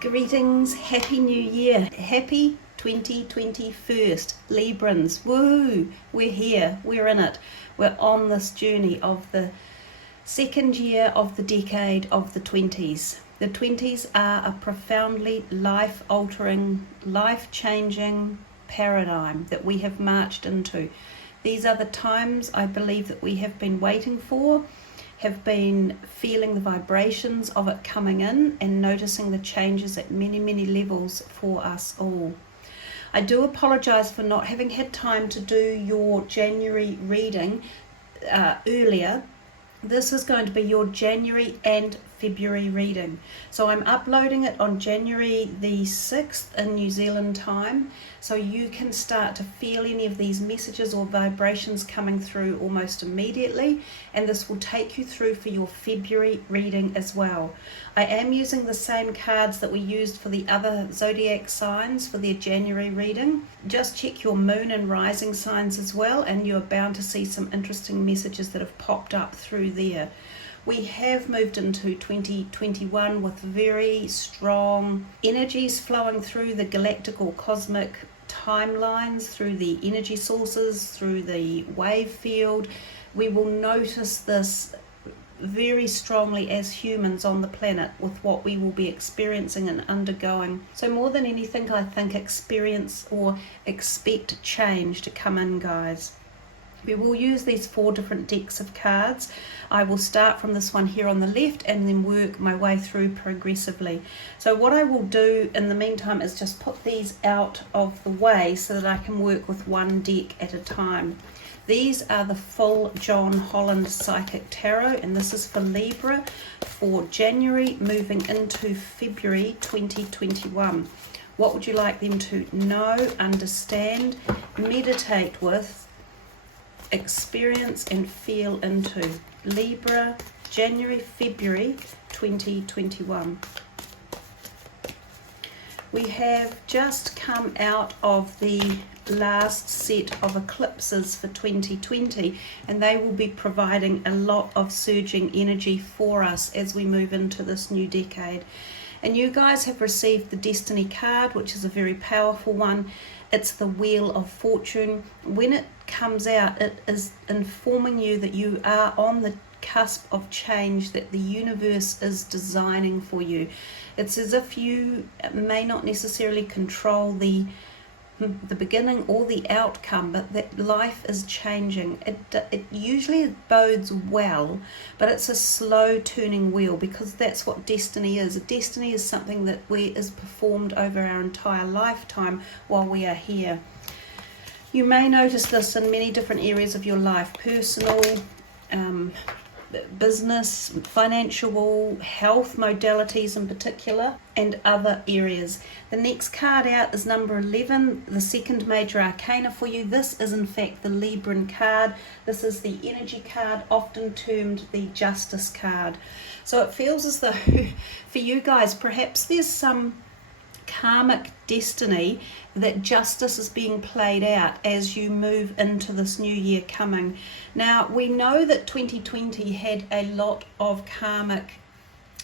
Greetings, Happy New Year, Happy 2021st, Librans, woo, we're here, we're in it, we're on this journey of the second year of the decade of the 20s. The 20s are a profoundly life-altering, life-changing paradigm that we have marched into. These are the times I believe that we have been waiting for, have been feeling the vibrations of it coming in and noticing the changes at many levels for us all. I do apologize for not having had time to do your January reading earlier. This is going to be your January and February reading. So I'm uploading it on January the 6th in New Zealand time, so you can start to feel any of these messages or vibrations coming through almost immediately, and this will take you through for your February reading as well. I am using the same cards that we used for the other zodiac signs for their January reading. Just check your moon and rising signs as well, and you're bound to see some interesting messages that have popped up through there. We have moved into 2021 with very strong energies flowing through the galactic or cosmic timelines, through the energy sources, through the wave field. We will notice this very strongly as humans on the planet with what we will be experiencing and undergoing. So more than anything, I think experience or expect change to come in, guys. We will use these 4 different decks of cards. I will start from this one here on the left and then work my way through progressively. So what I will do in the meantime is just put these out of the way so that I can work with one deck at a time. These are the full John Holland Psychic Tarot, and this is for Libra for January moving into February 2021. What would you like them to know, understand, meditate with, experience and feel into? Libra, January, February 2021. We have just come out of the last set of eclipses for 2020, and they will be providing a lot of surging energy for us as we move into this new decade. And you guys have received the Destiny card, which is a very powerful one. It's the Wheel of Fortune. When it comes out, it is informing you that you are on the cusp of change that the universe is designing for you. It's as if you may not necessarily control the beginning or the outcome, but that life is changing. It usually bodes well, but it's a slow turning wheel, because that's what destiny is. Destiny is something that is performed over our entire lifetime while we are here. You may notice this in many different areas of your life: personal, business, financial, health modalities in particular, and other areas. The next card out is number 11, the second major arcana for you. This is in fact the Libran card. This is the energy card, often termed the justice card. So it feels as though for you guys, perhaps there's some karmic destiny that justice is being played out as you move into this new year coming. Now, we know that 2020 had a lot of karmic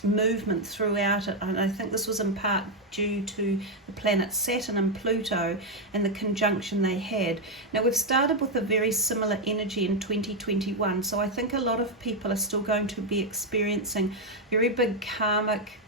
movement throughout it, and I think this was in part due to the planets Saturn and Pluto and the conjunction they had. Now, we've started with a very similar energy in 2021, so I think a lot of people are still going to be experiencing very big karmic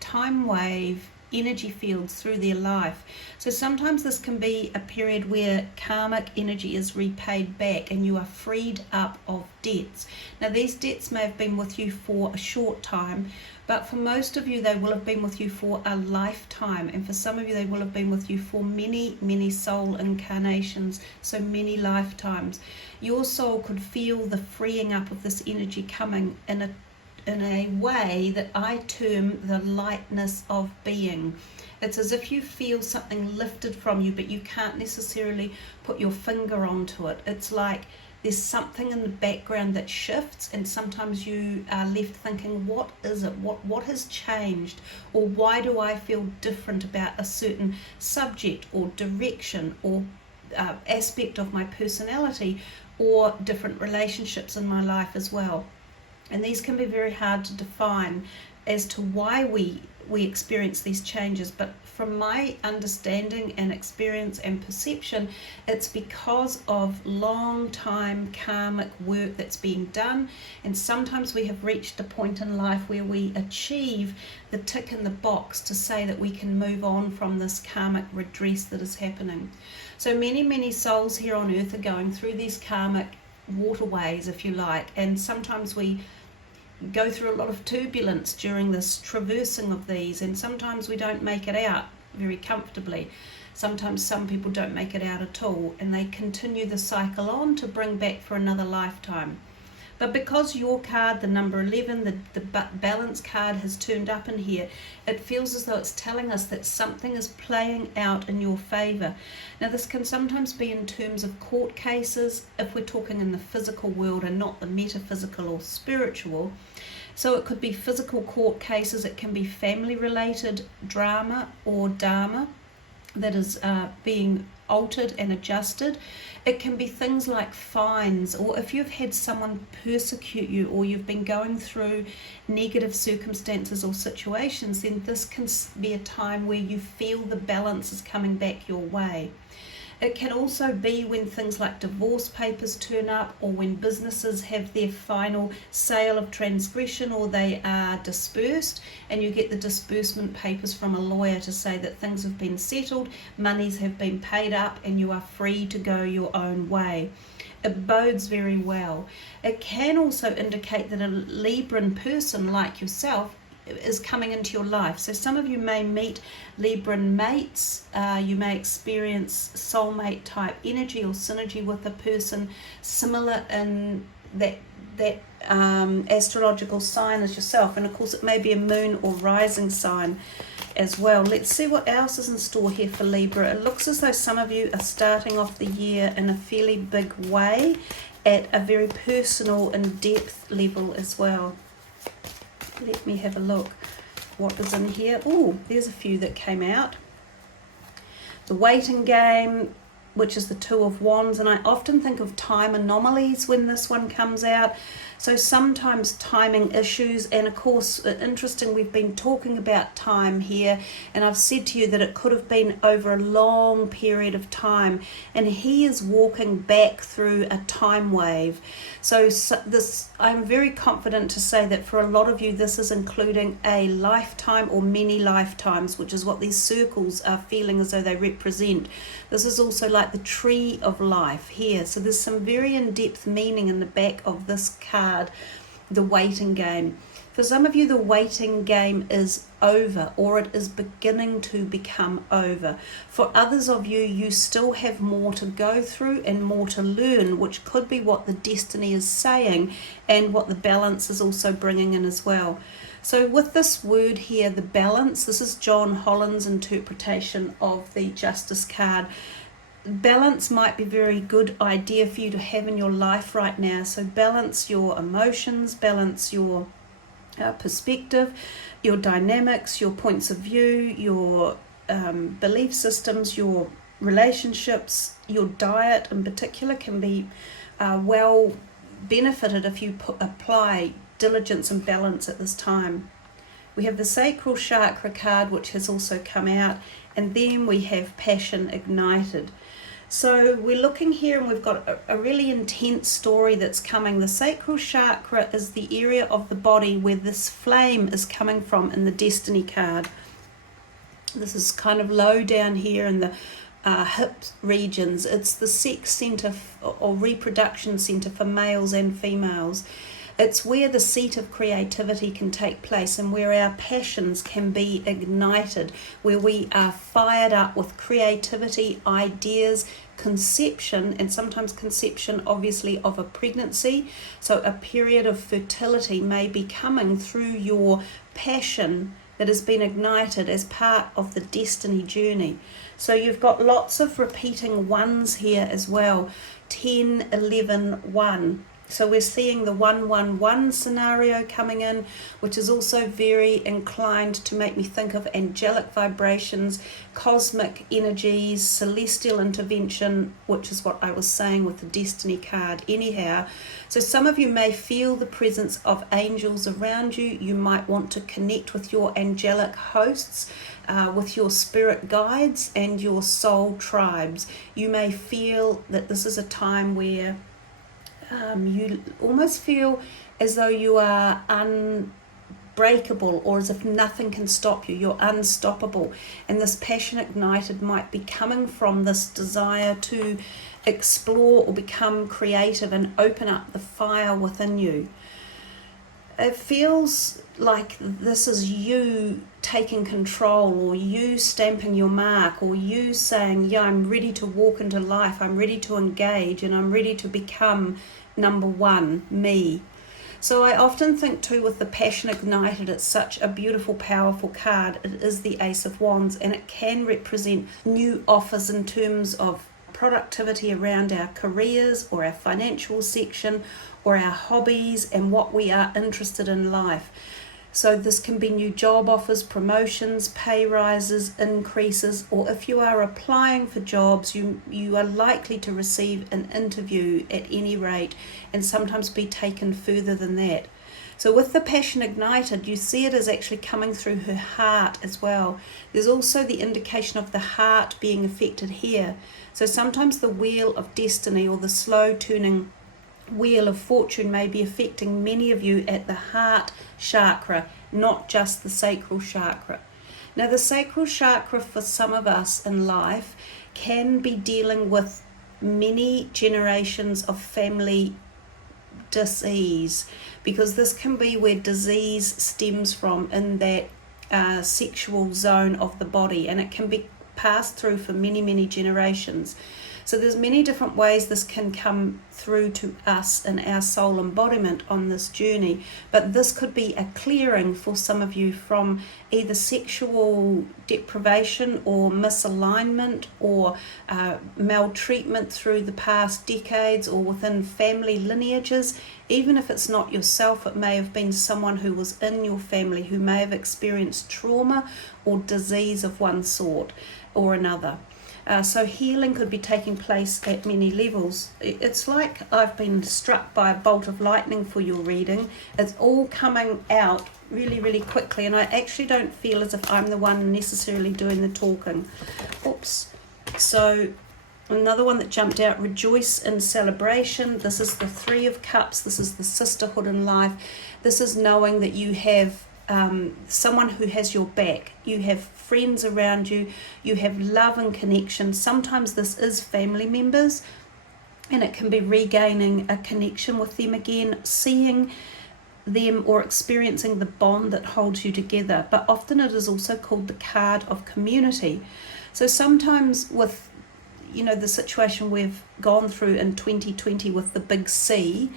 time wave energy fields through their life. So sometimes this can be a period where karmic energy is repaid back and you are freed up of debts. Now, these debts may have been with you for a short time, but for most of you they will have been with you for a lifetime, and for some of you they will have been with you for many soul incarnations, so many lifetimes. Your soul could feel the freeing up of this energy coming in a way that I term the lightness of being. It's as if you feel something lifted from you, but you can't necessarily put your finger onto it. It's like there's something in the background that shifts, and sometimes you are left thinking, what is it? What has changed? Or why do I feel different about a certain subject or direction or aspect of my personality or different relationships in my life as well. And these can be very hard to define as to why we experience these changes, but from my understanding and experience and perception, it's because of long time karmic work that's being done, and sometimes we have reached a point in life where we achieve the tick in the box to say that we can move on from this karmic redress that is happening. So many souls here on earth are going through these karmic waterways, if you like, and sometimes we go through a lot of turbulence during this traversing of these, and sometimes we don't make it out very comfortably. Sometimes some people don't make it out at all, and they continue the cycle on to bring back for another lifetime. But because your card, the number 11, the balance card, has turned up in here, it feels as though it's telling us that something is playing out in your favor. Now, this can sometimes be in terms of court cases, if we're talking in the physical world and not the metaphysical or spiritual. So it could be physical court cases, it can be family-related drama or dharma that is being altered and adjusted. It can be things like fines, or if you've had someone persecute you, or you've been going through negative circumstances or situations, then this can be a time where you feel the balance is coming back your way. It can also be when things like divorce papers turn up, or when businesses have their final sale of transgression, or they are dispersed and you get the disbursement papers from a lawyer to say that things have been settled, monies have been paid up, and you are free to go your own way. It bodes very well. It can also indicate that a Libran person like yourself is coming into your life. So some of you may meet Libran mates, you may experience soulmate type energy or synergy with a person similar in that astrological sign as yourself, and of course it may be a moon or rising sign as well. Let's see what else is in store here for Libra. It looks as though some of you are starting off the year in a fairly big way at a very personal and depth level as well. Let me have a look what is in here. Oh, there's a few that came out. The waiting game, which is the Two of Wands, and I often think of time anomalies when this one comes out. So sometimes timing issues, and of course, interesting, we've been talking about time here, and I've said to you that it could have been over a long period of time, and he is walking back through a time wave. So this, I'm very confident to say that for a lot of you, this is including a lifetime or many lifetimes, which is what these circles are feeling as though they represent. This is also like the tree of life here. So there's some very in-depth meaning in the back of this card, the waiting game. For some of you, the waiting game is over, or it is beginning to become over. For others of you, you still have more to go through and more to learn, which could be what the destiny is saying and what the balance is also bringing in as well. So with this word here, the balance, this is John Holland's interpretation of the Justice card. Balance might be a very good idea for you to have in your life right now. So balance your emotions, balance your perspective, your dynamics, your points of view, your belief systems, your relationships, your diet in particular can be well benefited if you apply diligence and balance at this time. We have the sacral chakra card, which has also come out, and then we have passion ignited. So we're looking here, and we've got a really intense story that's coming. The sacral chakra is the area of the body where this flame is coming from in the destiny card. This is kind of low down here in the hip regions. It's the sex center or reproduction center for males and females. It's where the seat of creativity can take place, and where our passions can be ignited, where we are fired up with creativity, ideas, conception, and sometimes conception obviously of a pregnancy. So a period of fertility may be coming through your passion that has been ignited as part of the destiny journey. So you've got lots of repeating ones here as well. 10, 11, 1. So we're seeing the 111 scenario coming in, which is also very inclined to make me think of angelic vibrations, cosmic energies, celestial intervention, which is what I was saying with the Destiny card anyhow. So some of you may feel the presence of angels around you. You might want to connect with your angelic hosts, with your spirit guides and your soul tribes. You may feel that this is a time where you almost feel as though you are unbreakable, or as if nothing can stop you. You're unstoppable. And this passion ignited might be coming from this desire to explore or become creative and open up the fire within you. It feels like this is you taking control, or you stamping your mark, or you saying, yeah, I'm ready to walk into life, I'm ready to engage, and I'm ready to become number one, me. So I often think too, with the passion ignited, it's such a beautiful, powerful card. It is the Ace of Wands, and it can represent new offers in terms of productivity around our careers, or our financial section, or our hobbies, and what we are interested in life. So this can be new job offers, promotions, pay rises, increases, or if you are applying for jobs, you are likely to receive an interview at any rate, and sometimes be taken further than that. So with the passion ignited, you see it as actually coming through her heart as well. There's also the indication of the heart being affected here. So sometimes the wheel of destiny, or the slow turning wheel of fortune, may be affecting many of you at the heart chakra, not just the sacral chakra. Now the sacral chakra for some of us in life can be dealing with many generations of family disease, because this can be where disease stems from in that sexual zone of the body, and it can be passed through for many generations. So there's many different ways this can come through to us in our soul embodiment on this journey, but this could be a clearing for some of you from either sexual deprivation or misalignment, or maltreatment through the past decades, or within family lineages. Even if it's not yourself, it may have been someone who was in your family who may have experienced trauma or disease of one sort or another. So healing could be taking place at many levels. It's like I've been struck by a bolt of lightning for your reading. It's all coming out really quickly, and I actually don't feel as if I'm the one necessarily doing the talking. Oops. So another one that jumped out, rejoice in celebration. This is the Three of Cups. This is the sisterhood in life. This is knowing that you have someone who has your back. You have friends around you. You have love and connection. Sometimes this is family members, and it can be regaining a connection with them again, seeing them or experiencing the bond that holds you together. But often it is also called the card of community. So sometimes with, the situation we've gone through in 2020 with the big C,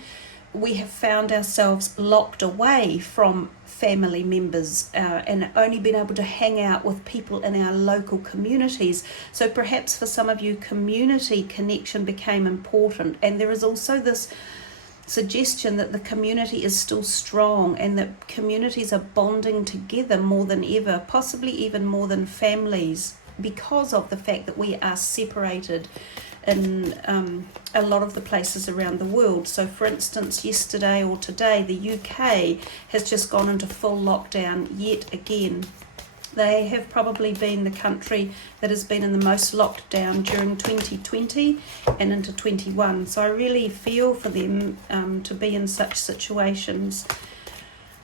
we have found ourselves locked away from family members and only been able to hang out with people in our local communities. So perhaps for some of you, community connection became important, and there is also this suggestion that the community is still strong, and that communities are bonding together more than ever, possibly even more than families, because of the fact that we are separated in a lot of the places around the world. So for instance, yesterday or today, the UK has just gone into full lockdown yet again. They have probably been the country that has been in the most locked down during 2020 and into 21. So I really feel for them to be in such situations.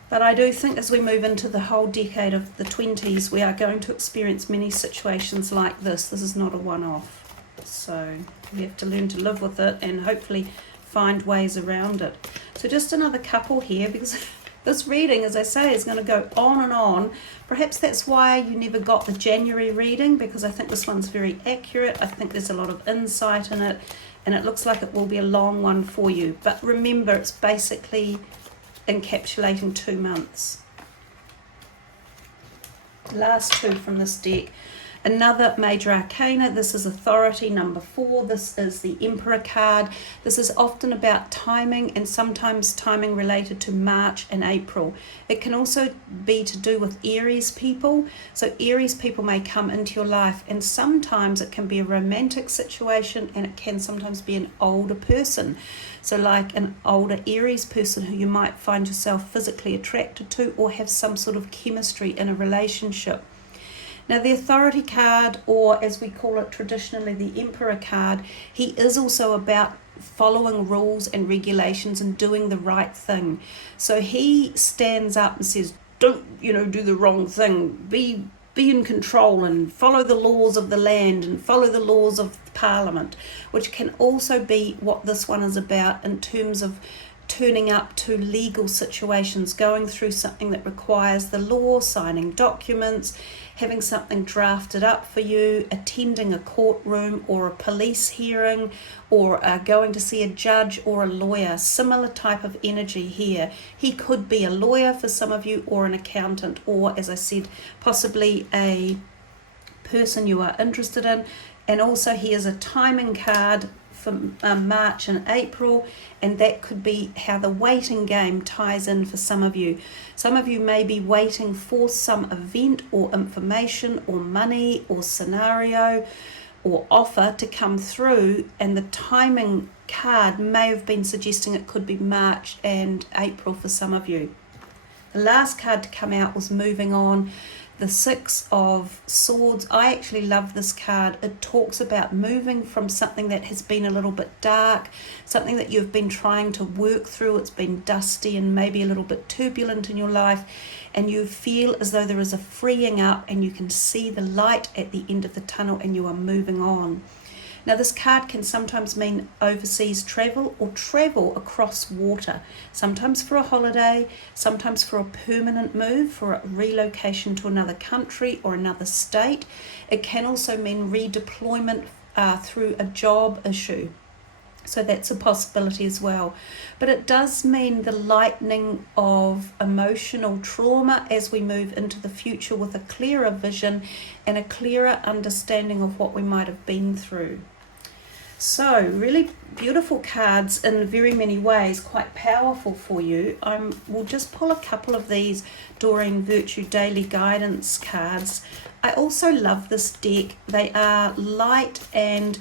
But I do think as we move into the whole decade of the 20s, we are going to experience many situations like this. This is not a one-off. So we have to learn to live with it and hopefully find ways around it. So just another couple here, because this reading, as I say, is going to go on and on. Perhaps that's why you never got the January reading, because I think this one's very accurate. I think there's a lot of insight in it, and it looks like it will be a long one for you. But remember, it's basically encapsulating 2 months. Last two from this deck. Another major arcana, this is authority, number 4. This is the Emperor card. This is often about timing, and sometimes timing related to March and April. It can also be to do with Aries people. So Aries people may come into your life, and sometimes it can be a romantic situation, and it can sometimes be an older person. So like an older Aries person who you might find yourself physically attracted to or have some sort of chemistry in a relationship. Now the authority card, or as we call it traditionally, the Emperor card, he is also about following rules and regulations and doing the right thing. So he stands up and says, don't, do the wrong thing. Be in control and follow the laws of the land and follow the laws of Parliament, which can also be what this one is about in terms of turning up to legal situations, going through something that requires the law, signing documents, having something drafted up for you, attending a courtroom or a police hearing, or going to see a judge or a lawyer. Similar type of energy here. He could be a lawyer for some of you, or an accountant, or, as I said, possibly a person you are interested in. And also he is a timing card for March and April, and that could be how the waiting game ties in for some of you. Some of you may be waiting for some event or information or money or scenario or offer to come through, and the timing card may have been suggesting it could be March and April for some of you. The last card to come out was moving on. The 6 of Swords. I actually love this card. It talks about moving from something that has been a little bit dark, something that you've been trying to work through. It's been dusty and maybe a little bit turbulent in your life, and you feel as though there is a freeing up and you can see the light at the end of the tunnel and you are moving on. Now this card can sometimes mean overseas travel or travel across water, sometimes for a holiday, sometimes for a permanent move, for a relocation to another country or another state. It can also mean redeployment through a job issue. So that's a possibility as well. But it does mean the lightening of emotional trauma as we move into the future with a clearer vision and a clearer understanding of what we might have been through. So really beautiful cards in very many ways, quite powerful for you. We'll just pull a couple of these Doreen Virtue Daily Guidance cards. I also love this deck. They are light and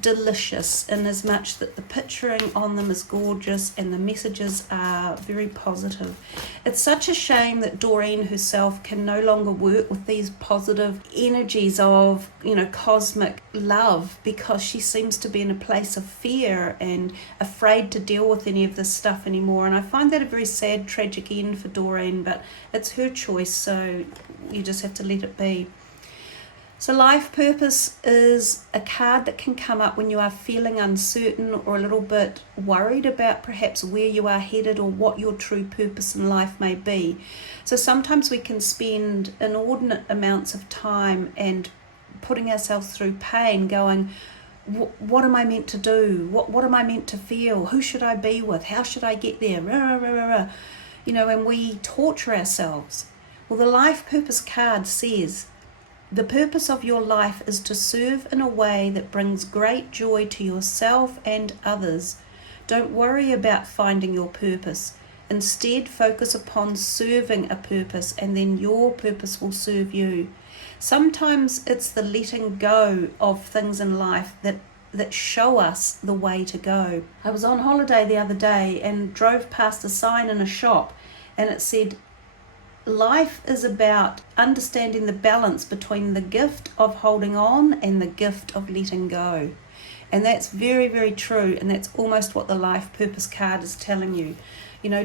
delicious in as much that the picturing on them is gorgeous and the messages are very positive. It's such a shame that Doreen herself can no longer work with these positive energies of, cosmic love, because she seems to be in a place of fear and afraid to deal with any of this stuff anymore. And I find that a very sad, tragic end for Doreen, but it's her choice, so you just have to let it be. So life purpose is a card that can come up when you are feeling uncertain or a little bit worried about perhaps where you are headed or what your true purpose in life may be. So sometimes we can spend inordinate amounts of time and putting ourselves through pain going, what am I meant to do? What am I meant to feel? Who should I be with? How should I get there? And we torture ourselves. Well, the life purpose card says, the purpose of your life is to serve in a way that brings great joy to yourself and others. Don't worry about finding your purpose. Instead, focus upon serving a purpose, and then your purpose will serve you. Sometimes it's the letting go of things in life that show us the way to go. I was on holiday the other day and drove past a sign in a shop, and it said, life is about understanding the balance between the gift of holding on and the gift of letting go. And that's very, very true. And that's almost what the life purpose card is telling you.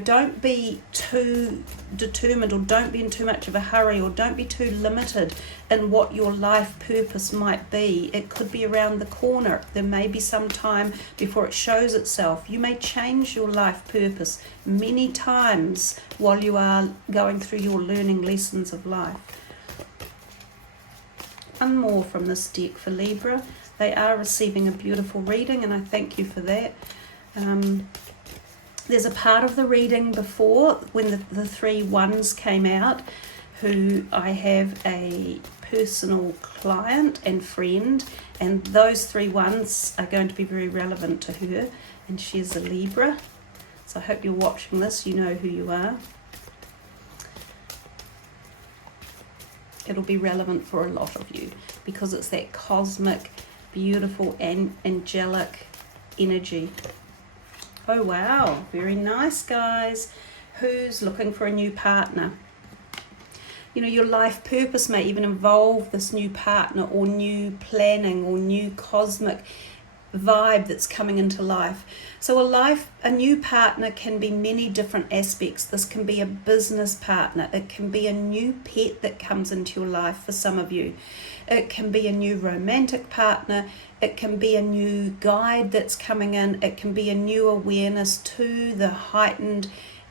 Don't be too determined, or don't be in too much of a hurry, or don't be too limited in what your life purpose might be. It could be around the corner. There may be some time before it shows itself. You may change your life purpose many times while you are going through your learning lessons of life. One more from this deck for Libra. They are receiving a beautiful reading, and I thank you for that. There's a part of the reading before when the 3 ones came out, who I have a personal client and friend, and those 3 ones are going to be very relevant to her, and she's a Libra. So I hope you're watching this, you know who you are. It'll be relevant for a lot of you because it's that cosmic, beautiful and angelic energy. Oh wow, very nice, guys. Who's looking for a new partner? You know, your life purpose may even involve this new partner or new planning or new cosmic vibe that's coming into life. So a new partner can be many different aspects. This can be a business partner. It can be a new pet that comes into your life for some of you. It can be a new romantic partner. It can be a new guide that's coming in. It can be a new awareness to the heightened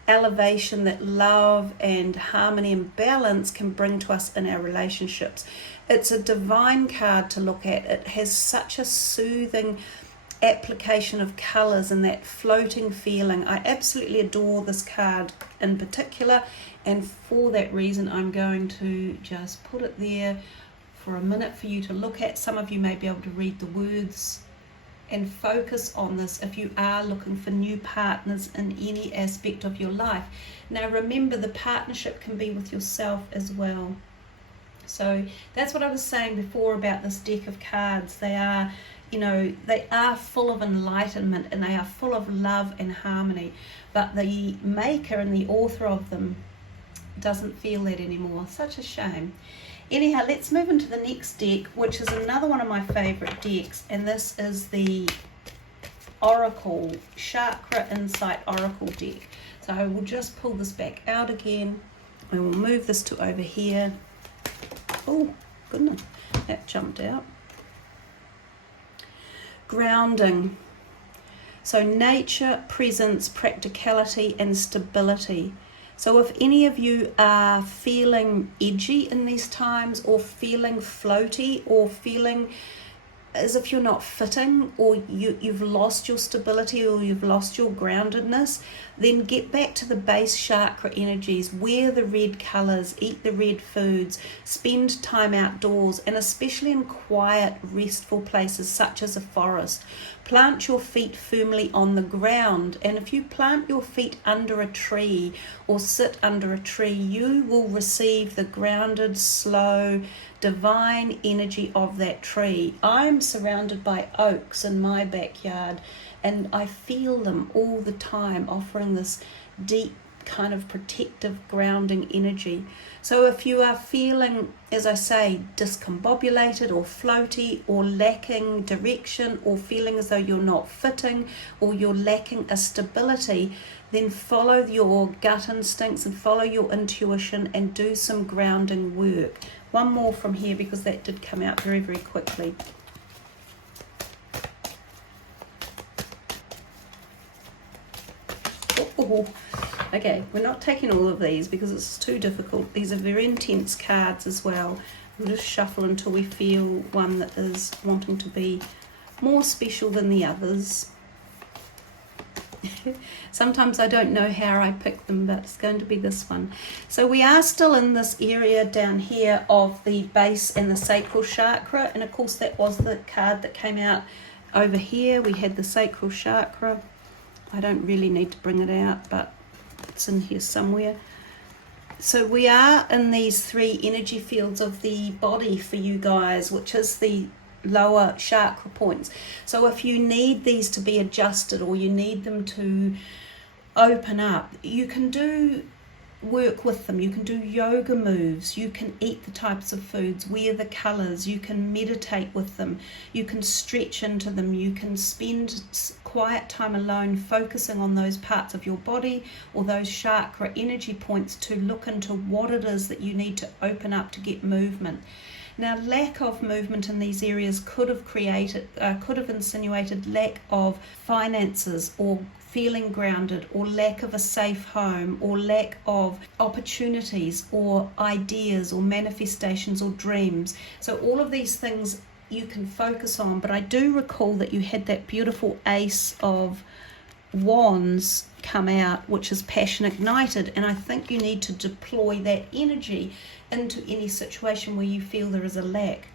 elevation that love and harmony and balance can bring to us in our relationships. It's a divine card to look at. It has such a soothing application of colours and that floating feeling. I absolutely adore this card in particular, and for that reason I'm going to just put it there for a minute for you to look at. Some of you may be able to read the words and focus on this if you are looking for new partners in any aspect of your life. Now remember, the partnership can be with yourself as well. So that's what I was saying before about this deck of cards. They are, you know, they are full of enlightenment and they are full of love and harmony, but the maker and the author of them doesn't feel that anymore. Such a shame. Anyhow, let's move into the next deck, which is another one of my favorite decks, and this is the Oracle Chakra Insight Oracle deck. So I will just pull this back out again. I will move this to over here. Oh goodness, that jumped out. Grounding. So nature, presence, practicality and stability. So if any of you are feeling edgy in these times, or feeling floaty, or feeling as if you're not fitting, or you've lost your stability, or you've lost your groundedness, then get back to the base chakra energies. Wear the red colours, eat the red foods, spend time outdoors, and especially in quiet, restful places such as a forest. Plant your feet firmly on the ground, and if you plant your feet under a tree or sit under a tree, you will receive the grounded, slow, divine energy of that tree. I'm surrounded by oaks in my backyard, and I feel them all the time, offering this deep kind of protective, grounding energy. So if you are feeling, as I say, discombobulated or floaty, or lacking direction, or feeling as though you're not fitting, or you're lacking a stability, then follow your gut instincts and follow your intuition and do some grounding work. One more from here, because that did come out very, very quickly. Oh. Okay, we're not taking all of these because it's too difficult. These are very intense cards as well. We'll just shuffle until we feel one that is wanting to be more special than the others. Sometimes I don't know how I pick them, but it's going to be this one. So we are still in this area down here of the base and the sacral chakra, and of course that was the card that came out over here. We had the sacral chakra. I don't really need to bring it out, but it's in here somewhere. So we are in these 3 energy fields of the body for you guys, which is the lower chakra points. So if you need these to be adjusted, or you need them to open up, you can do work with them. You can do yoga moves, you can eat the types of foods, wear the colors, you can meditate with them, you can stretch into them, you can spend quiet time alone focusing on those parts of your body or those chakra energy points to look into what it is that you need to open up to get movement. Now, lack of movement in these areas could have insinuated lack of finances, or feeling grounded, or lack of a safe home, or lack of opportunities, or ideas, or manifestations, or dreams. So all of these things you can focus on, but I do recall that you had that beautiful Ace of wands come out, which is passion ignited, and I think you need to deploy that energy into any situation where you feel there is a lack.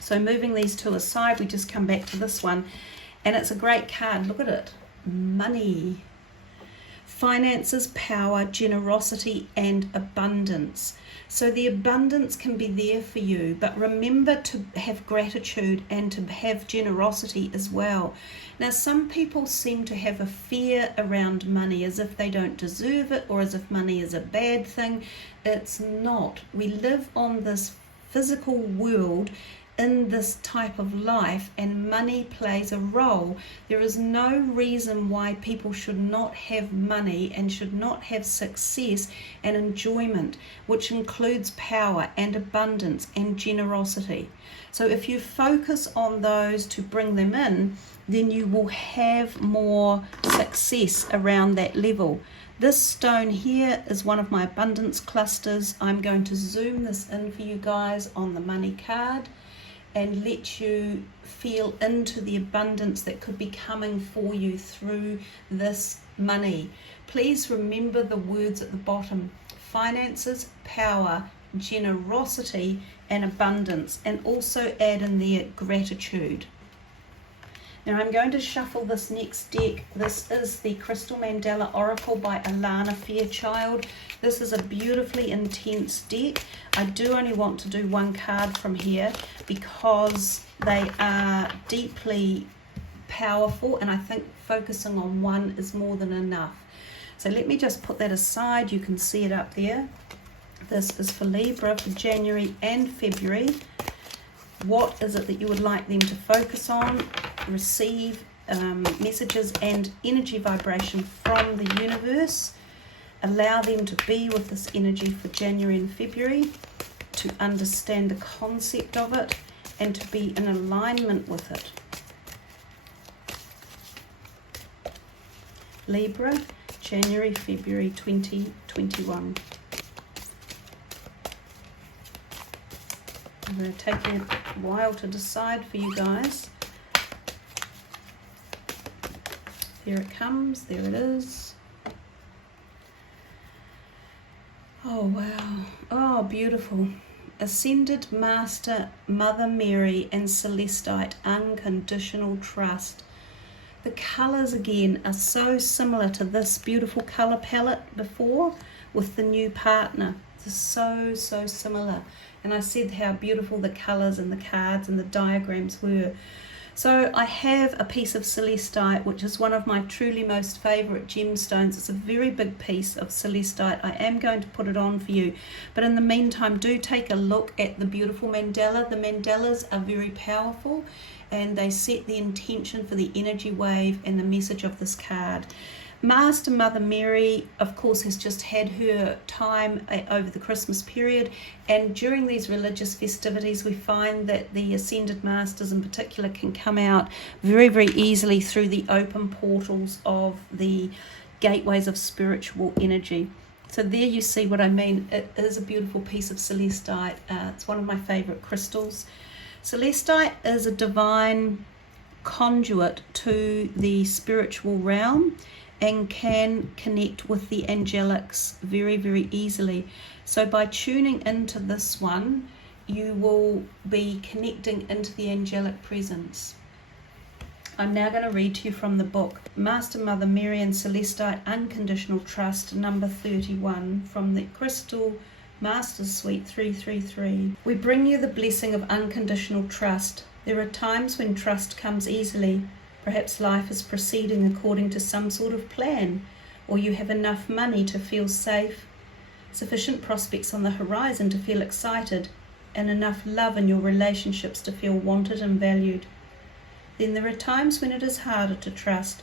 So moving these two aside, we just come back to this one, and it's a great card. Look at it. Money, finances, power, generosity, and abundance. So the abundance can be there for you, but remember to have gratitude and to have generosity as well. Now, some people seem to have a fear around money, as if they don't deserve it, or as if money is a bad thing. It's not. We live on this physical world in this type of life, and money plays a role. There is no reason why people should not have money and should not have success and enjoyment, which includes power and abundance and generosity. So if you focus on those to bring them in, then you will have more success around that level. This stone here is one of my abundance clusters. I'm going to zoom this in for you guys on the money card and let you feel into the abundance that could be coming for you through this money. Please remember the words at the bottom: finances, power, generosity, and abundance, and also add in there gratitude. Now I'm going to shuffle this next deck. This is the Crystal Mandala Oracle by Alana Fairchild. This is a beautifully intense deck. I do only want to do one card from here because they are deeply powerful, and I think focusing on one is more than enough. So let me just put that aside. You can see it up there. This is for Libra for January and February. What is it that you would like them to focus on? Receive messages and energy vibration from the universe. Allow them to be with this energy for January and February, to understand the concept of it and to be in alignment with it. Libra, January, February 2021. I'm going to take a while to decide for you guys. There it comes, there it is. Oh wow, oh beautiful. Ascended Master, Mother Mary and Celestite, Unconditional Trust. The colours again are so similar to this beautiful colour palette before with the new partner. They're so similar. And I said how beautiful the colours and the cards and the diagrams were. So I have a piece of Celestite, which is one of my truly most favourite gemstones. It's a very big piece of Celestite. I am going to put it on for you. But in the meantime, do take a look at the beautiful mandala. The mandalas are very powerful, and they set the intention for the energy wave and the message of this card. Master Mother Mary, of course, has just had her time over the Christmas period, and during these religious festivities we find that the Ascended Masters in particular can come out very easily through the open portals of the gateways of spiritual energy. So there you see what I mean. It is a beautiful piece of Celestite. It's one of my favourite crystals. Celestite is a divine conduit to the spiritual realm and can connect with the angelics very easily. So by tuning into this one, you will be connecting into the angelic presence. I'm now going to read to you from the book Master Mother Mary and Celestite, Unconditional Trust, number 31, from the Crystal Master Suite 333. We bring you the blessing of unconditional trust. There are times when trust comes easily. Perhaps life is proceeding according to some sort of plan, or you have enough money to feel safe, sufficient prospects on the horizon to feel excited, and enough love in your relationships to feel wanted and valued. Then there are times when it is harder to trust.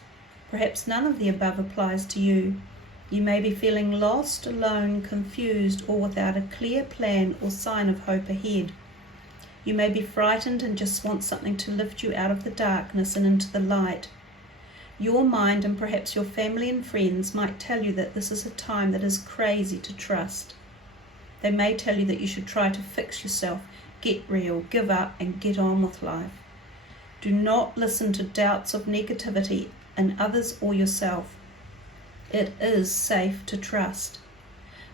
Perhaps none of the above applies to you. You may be feeling lost, alone, confused, or without a clear plan or sign of hope ahead. You may be frightened and just want something to lift you out of the darkness and into the light. Your mind and perhaps your family and friends might tell you that this is a time that is crazy to trust. They may tell you that you should try to fix yourself, get real, give up, and get on with life. Do not listen to doubts of negativity in others or yourself. It is safe to trust.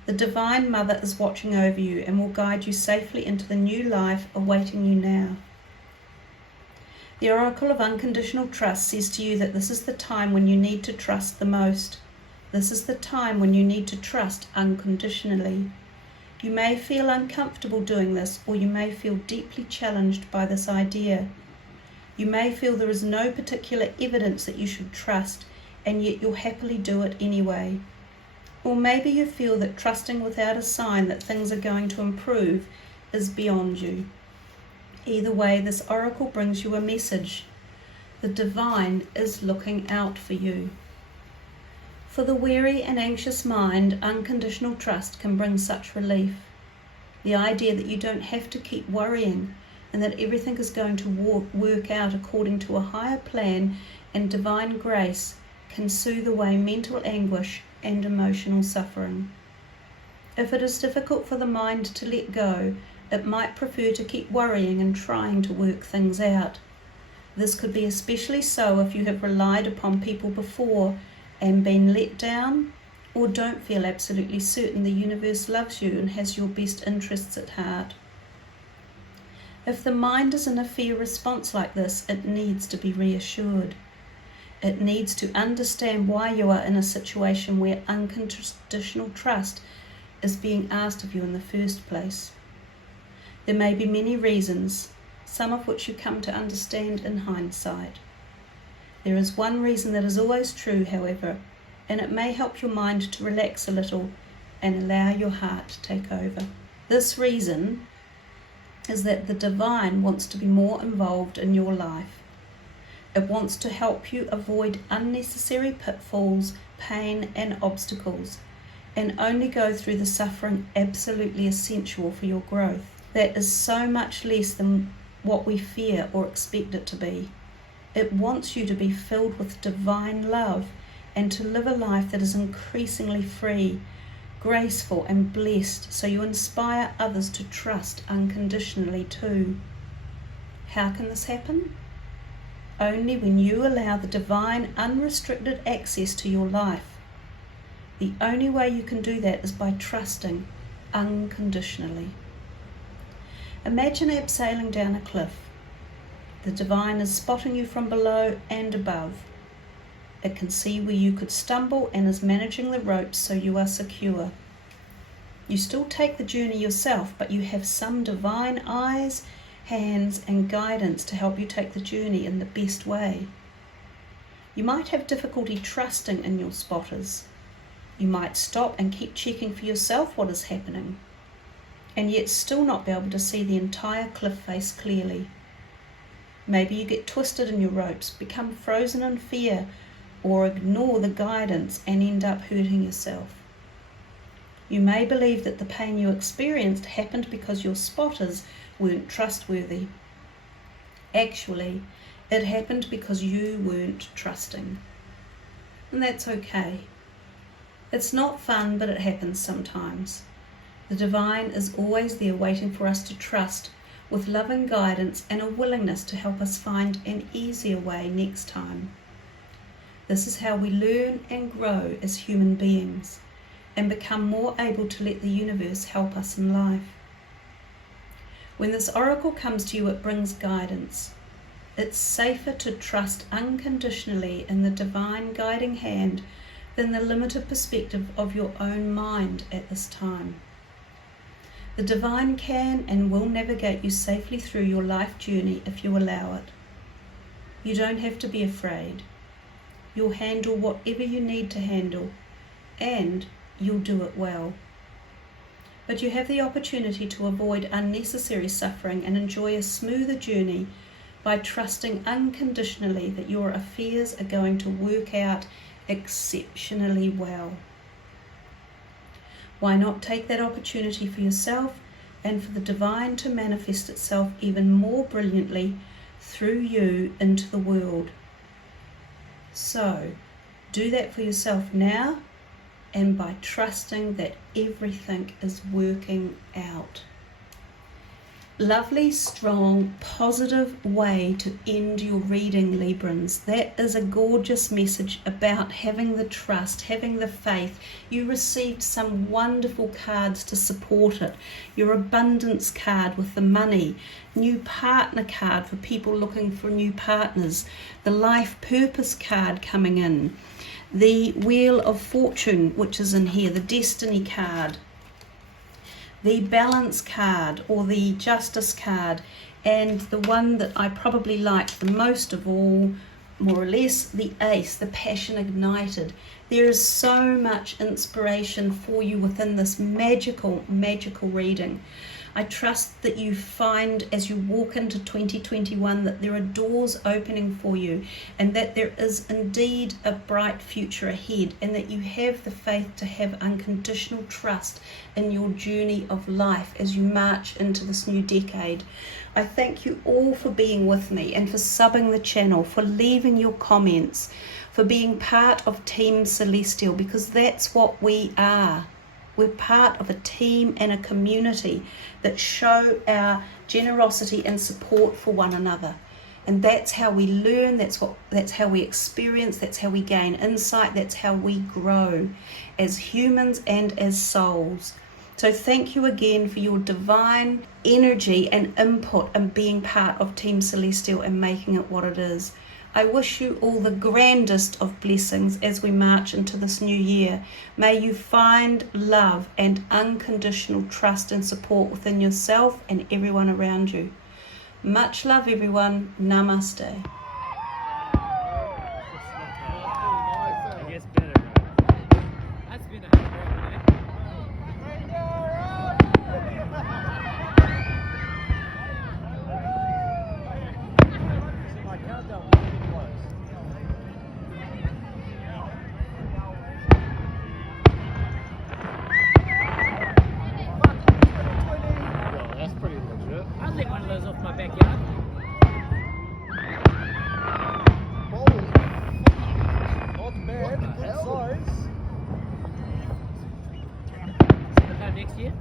The Divine Mother is watching over you and will guide you safely into the new life awaiting you now. The Oracle of Unconditional Trust says to you that this is the time when you need to trust the most. This is the time when you need to trust unconditionally. You may feel uncomfortable doing this, or you may feel deeply challenged by this idea. You may feel there is no particular evidence that you should trust, and yet you'll happily do it anyway. Or maybe you feel that trusting without a sign that things are going to improve is beyond you. Either way, this oracle brings you a message. The divine is looking out for you. For the weary and anxious mind, unconditional trust can bring such relief. The idea that you don't have to keep worrying and that everything is going to work out according to a higher plan and divine grace can soothe away mental anguish and emotional suffering. If it is difficult for the mind to let go, it might prefer to keep worrying and trying to work things out. This could be especially so if you have relied upon people before and been let down, or don't feel absolutely certain the universe loves you and has your best interests at heart. If the mind is in a fear response like this, it needs to be reassured. It needs to understand why you are in a situation where unconditional trust is being asked of you in the first place. There may be many reasons, some of which you come to understand in hindsight. There is one reason that is always true, however, and it may help your mind to relax a little and allow your heart to take over. This reason is that the divine wants to be more involved in your life. It wants to help you avoid unnecessary pitfalls, pain, and obstacles, and only go through the suffering absolutely essential for your growth. That is so much less than what we fear or expect it to be. It wants you to be filled with divine love and to live a life that is increasingly free, graceful, and blessed, so you inspire others to trust unconditionally too. How can this happen? Only when you allow the divine unrestricted access to your life. The only way you can do that is by trusting unconditionally. Imagine abseiling down a cliff. The divine is spotting you from below and above. It can see where you could stumble and is managing the ropes so you are secure. You still take the journey yourself, but you have some divine eyes, hands, and guidance to help you take the journey in the best way. You might have difficulty trusting in your spotters. You might stop and keep checking for yourself what is happening, and yet still not be able to see the entire cliff face clearly. Maybe you get twisted in your ropes, become frozen in fear, or ignore the guidance and end up hurting yourself. You may believe that the pain you experienced happened because your spotters weren't trustworthy. Actually, it happened because you weren't trusting. And that's okay. It's not fun, but it happens sometimes. The divine is always there waiting for us to trust, with loving guidance and a willingness to help us find an easier way next time. This is how we learn and grow as human beings and become more able to let the universe help us in life. When this oracle comes to you, it brings guidance. It's safer to trust unconditionally in the divine guiding hand than the limited perspective of your own mind at this time. The divine can and will navigate you safely through your life journey if you allow it. You don't have to be afraid. You'll handle whatever you need to handle, and you'll do it well. But you have the opportunity to avoid unnecessary suffering and enjoy a smoother journey by trusting unconditionally that your affairs are going to work out exceptionally well. Why not take that opportunity for yourself and for the divine to manifest itself even more brilliantly through you into the world? So, do that for yourself now, and by trusting that everything is working out. lovely, strong, positive way to end your reading, Librans. That is a gorgeous message about having the trust, having the faith. You received some wonderful cards to support it. Your abundance card with the money, new partner card for people looking for new partners, the life purpose card coming in, the Wheel of Fortune, which is in here, the Destiny card, the Balance card or the Justice card, and the one that I probably liked the most of all, more or less, the Ace, the Passion Ignited. There is so much inspiration for you within this magical, magical reading. I trust that you find as you walk into 2021 that there are doors opening for you, and that there is indeed a bright future ahead, and that you have the faith to have unconditional trust in your journey of life as you march into this new decade. I thank you all for being with me and for subbing the channel, for leaving your comments, for being part of Team Celestial, because that's what we are. We're part of a team and a community that show our generosity and support for one another. And that's how we learn, that's how we experience, that's how we gain insight, that's how we grow as humans and as souls. So thank you again for your divine energy and input and being part of Team Celestial and making it what it is. I wish you all the grandest of blessings as we march into this new year. May you find love and unconditional trust and support within yourself and everyone around you. Much love, everyone. Namaste. Next year?